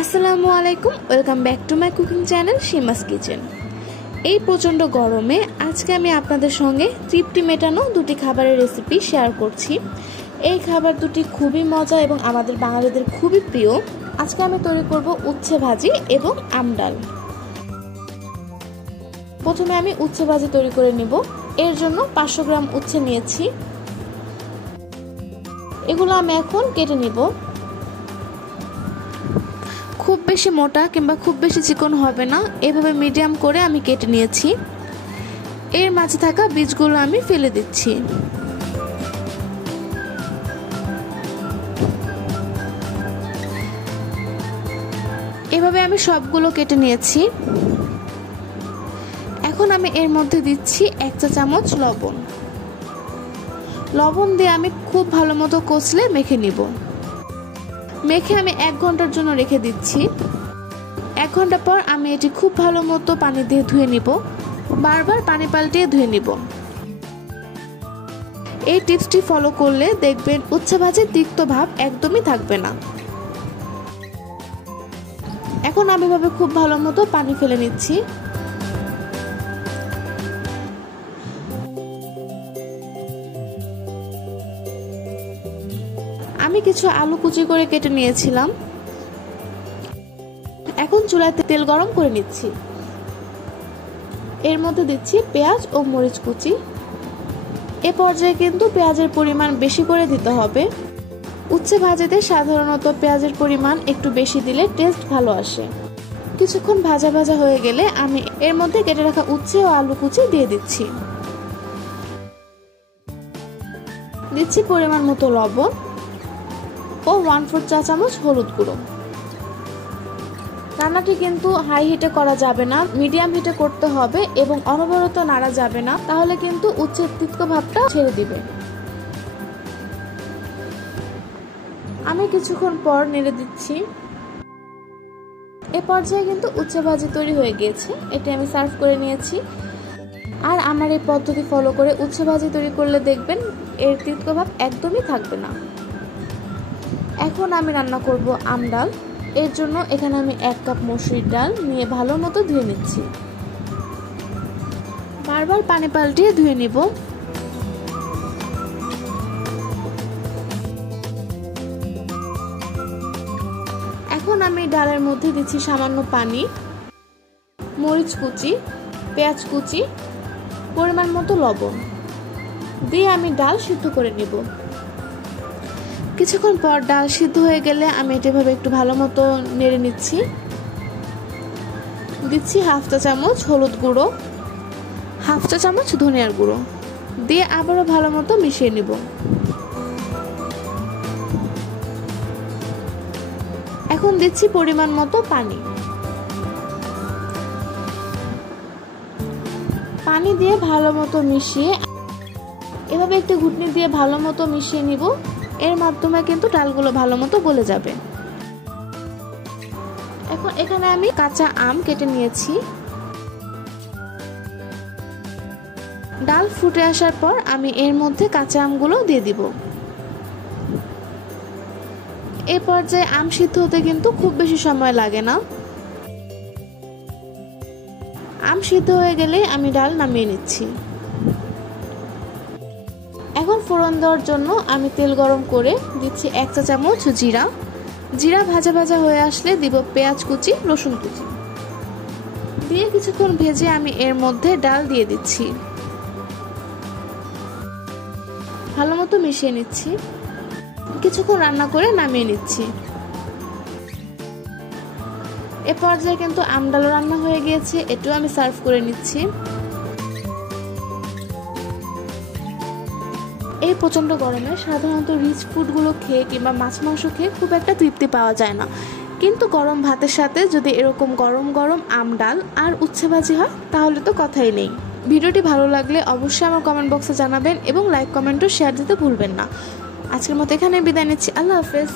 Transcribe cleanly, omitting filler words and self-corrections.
আসসালামু আলাইকুম, welcome back to my cooking channel Seema's kitchen. এই প্রচণ্ড গরমে আজকে আমি আপনাদের সঙ্গে তৃপ্তি মেটানো দুটি খাবারের রেসিপি শেয়ার করছি। এই খাবার দুটি খুবই মজা এবং আমাদের বাঙালিদের খুবই প্রিয়। আজকে আমি তৈরি করব উচ্ছে ভাজি এবং আম ডাল। প্রথমে আমি উচ্ছে ভাজি তৈরি করে নিব। এর জন্য 500 গ্রাম উচ্ছে নিয়েছি। এগুলো আমি এখন কেটে নিব। খুব বেশি মোটা কিংবা খুব বেশি চিকন হবে না, এভাবে মিডিয়াম করে আমি কেটে নিয়েছি। এর মাঝে থাকা বীজগুলো আমি ফেলে দিচ্ছি। এভাবে আমি সবগুলো কেটে নিয়েছি। এখন আমি এর মধ্যে দিচ্ছি 1 চা চামচ লবণ। লবণ দিয়ে আমি খুব ভালো মতো কষলে মেখে নিব। মেখে আমি 1 ঘন্টার জন্য রেখে দিচ্ছি। 1 ঘন্টা পর আমি এটি খুব ভালো মতো পানি দিয়ে ধুয়ে নিব। বারবার পানি পাল্টিয়ে ধুয়ে নিব। এই টিপসটি ফলো করলে দেখবেন উচ্ছে ভাজির তিক্ত ভাব একদমই থাকবে না। এখন আমি এভাবে খুব ভালো মতো পানি ফেলে নিচ্ছি। আমি কিছু আলু কুচি করে কেটে নিয়েছিলাম। এখন চুলায় তেল গরম করে নিচ্ছি। এর মধ্যে দিচ্ছি পেঁয়াজ ও মরিচ কুচি। এ পর্যায়ে কিন্তু পেঁয়াজের পরিমাণ বেশি করে দিতে হবে। উচ্ছে ভাজিতে সাধারণত পেঁয়াজের পরিমাণ একটু বেশি দিলে টেস্ট ভালো আসে। কিছুক্ষণ ভাজা ভাজা হয়ে গেলে আমি এর মধ্যে কেটে রাখা উচ্ছে ও আলু কুচি দিয়ে দিচ্ছি। দিচ্ছি পরিমাণ মতো লবণ ও 1/4 চা চামচ হলুদ গুঁড়ো। রান্নাটি কিন্তু হাই হিটে করা যাবে না, মিডিয়াম হিটে করতে হবে এবং অনবরত নাড়া যাবে না, তাহলে কিন্তু উচ্ছের তিক্ত ভাবটা ছেড়ে দিবে। আমি কিছুক্ষণ পর নেড়ে দিচ্ছি। এ পর্যায়ে কিন্তু উচ্ছে ভাজি তৈরি হয়ে গিয়েছে। এটি আমি সার্ভ করে নিয়েছি। আর আমার এই পদ্ধতি ফলো করে উচ্ছে ভাজি তৈরি করলে দেখবেন এর তিক্ত ভাব একদমই থাকবে না। এখন আমি রান্না করব আম ডাল। এর জন্য এখানে আমি 1 কাপ মসুরির ডাল নিয়ে ভালো মতো ধুয়ে নিচ্ছি। বারবার পানি পাল্টিয়ে ধুয়ে নিব। এখন আমি ডালের মধ্যে দিচ্ছি সামান্য পানি, মরিচ কুচি, পেঁয়াজ কুচি, পরিমাণ মতো লবণ দিয়ে আমি ডাল সিদ্ধ করে নিব। কিছুক্ষণ পর ডাল সিদ্ধ হয়ে গেলে আমি এভাবে একটু ভালো মতো নেড়ে নিচ্ছি। দিচ্ছি 1/2 চা চামচ হলুদ গুঁড়ো, 1/2 চা চামচ ধনিয়ার গুঁড়ো দিয়ে আবারও ভালো মতো মিশিয়ে নিব। এখন দিচ্ছি পরিমাণ মতো পানি। পানি দিয়ে ভালো মতো মিশিয়ে এভাবে একটু ঘুটনি দিয়ে ভালো মতো মিশিয়ে নিব। এর মাধ্যমে কিন্তু ডালগুলো ভালো মতো গলে যাবে। এখন এখানে আমি কাঁচা আম কেটে নিয়েছি। ডাল ফুটে আসার পর আমি এর মধ্যে কাঁচা আমগুলো দিয়ে দিব। এই পর্যায়ে আম সিদ্ধ হতে কিন্তু খুব বেশি সময় লাগে না। আম সিদ্ধ হয়ে গেলে আমি ডাল নামিয়ে নিচ্ছি। এখন ফোড়ন দেওয়ার জন্য আমি তেল গরম করে দিচ্ছি 1 চা চামচ জিরা। জিরা ভাজা ভাজা হয়ে আসলে দিব পেঁয়াজ কুচি, রসুন কুচি দিয়ে কিছুক্ষণ ভেজে আমি এর মধ্যে ডাল দিয়ে দিচ্ছি। ভালো মতো মিশিয়ে নিচ্ছি। কিছুক্ষণ রান্না করে নামিয়ে নিচ্ছি। এ পর্যায়ে কিন্তু আম ডাল রান্না হয়ে গিয়েছে। এটাও আমি সার্ভ করে নিচ্ছি। এই প্রচণ্ড গরমে সাধারণত রিচ ফুডগুলো খেয়ে কিংবা মাছ মাংস খেয়ে খুব একটা তৃপ্তি পাওয়া যায় না, কিন্তু গরম ভাতের সাথে যদি এরকম গরম গরম আম ডাল আর উচ্ছে ভাজি হয় তাহলে তো কথাই নেই। ভিডিওটি ভালো লাগলে অবশ্যই আমার কমেন্ট বক্সে জানাবেন এবং লাইক, কমেন্ট ও শেয়ার দিতে ভুলবেন না। আজকের মতো এখানে বিদায় নিচ্ছি। আল্লাহ হাফেজ।